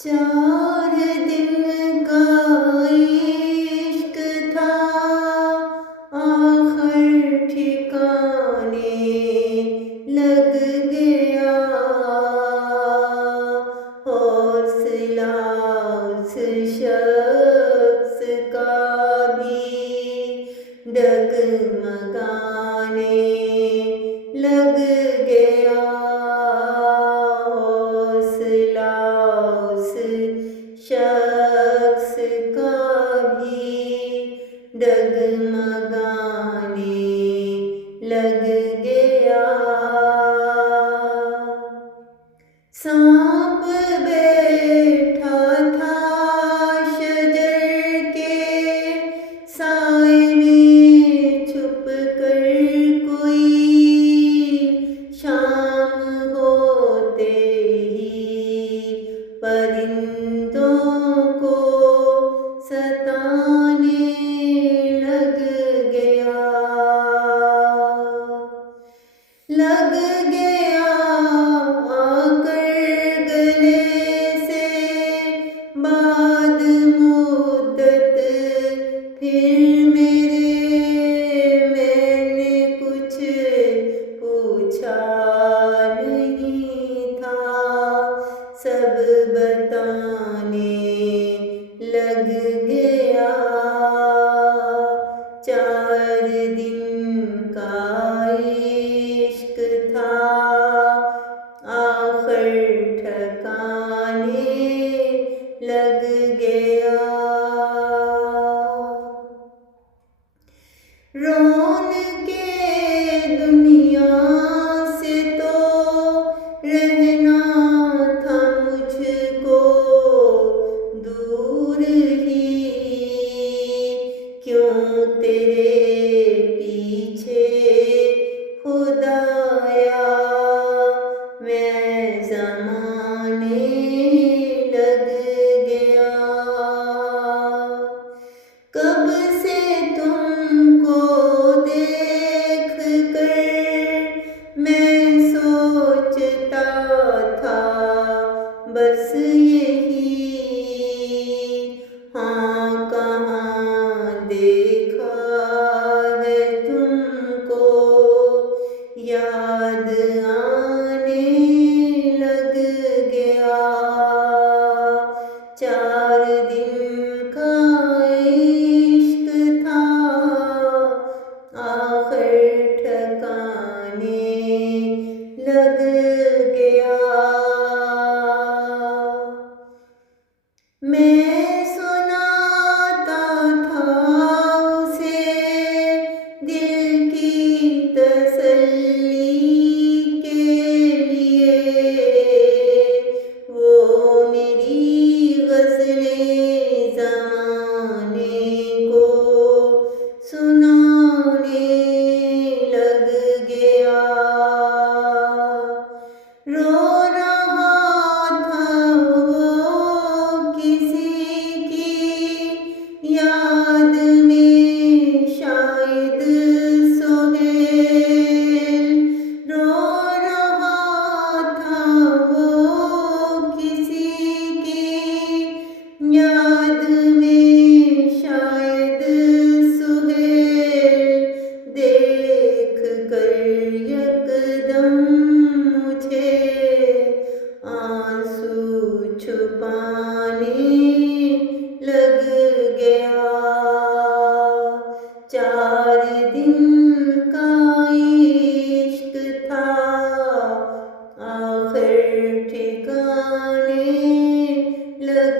4 दिन का इश्क था, आखिर ठिकाने लग गया। हौसला उस शख्स का भी डगमगाने लग गया। हौसला उस शख्स का भी डगमगाने लग गया। सांप बैठा था शजर के साए में छुप कर कोई, शाम होते ही परिंदों को सताने लग गया। आकर गले से बाद मुद्दत फिर मैंने कुछ पूछा नहीं था, सब बताने लग गया। 4 दिन का इश्क था, आखिर ठिकाने लग गया। रौनके दुनिया से तो रहना था मुझको दूर ही, क्यों तेरे पीछे खुदाया मैं ज़माने लग गया। कब से तुमको देख कर मैं सोचता था बस यही, हाँ कहाँ देखा है तुमको याद आने लग गया। 4 दिन का इश्क था, आखिर ठिकाने लग गया। मैं सुनाता था उसे दिल की तसल्ली के लिए, वो मेरी गज़लें ज़माने को सुनाने लग गया। रो रहा था वो किसी की याद में शायद सोहेल, रो रहा था वो किसी की याद में शायद सोहेल, देख कर यकदम मुझे आंसू छुपाने लग गया। 4 दिन का इश्क था, आखिर ठिकाने लग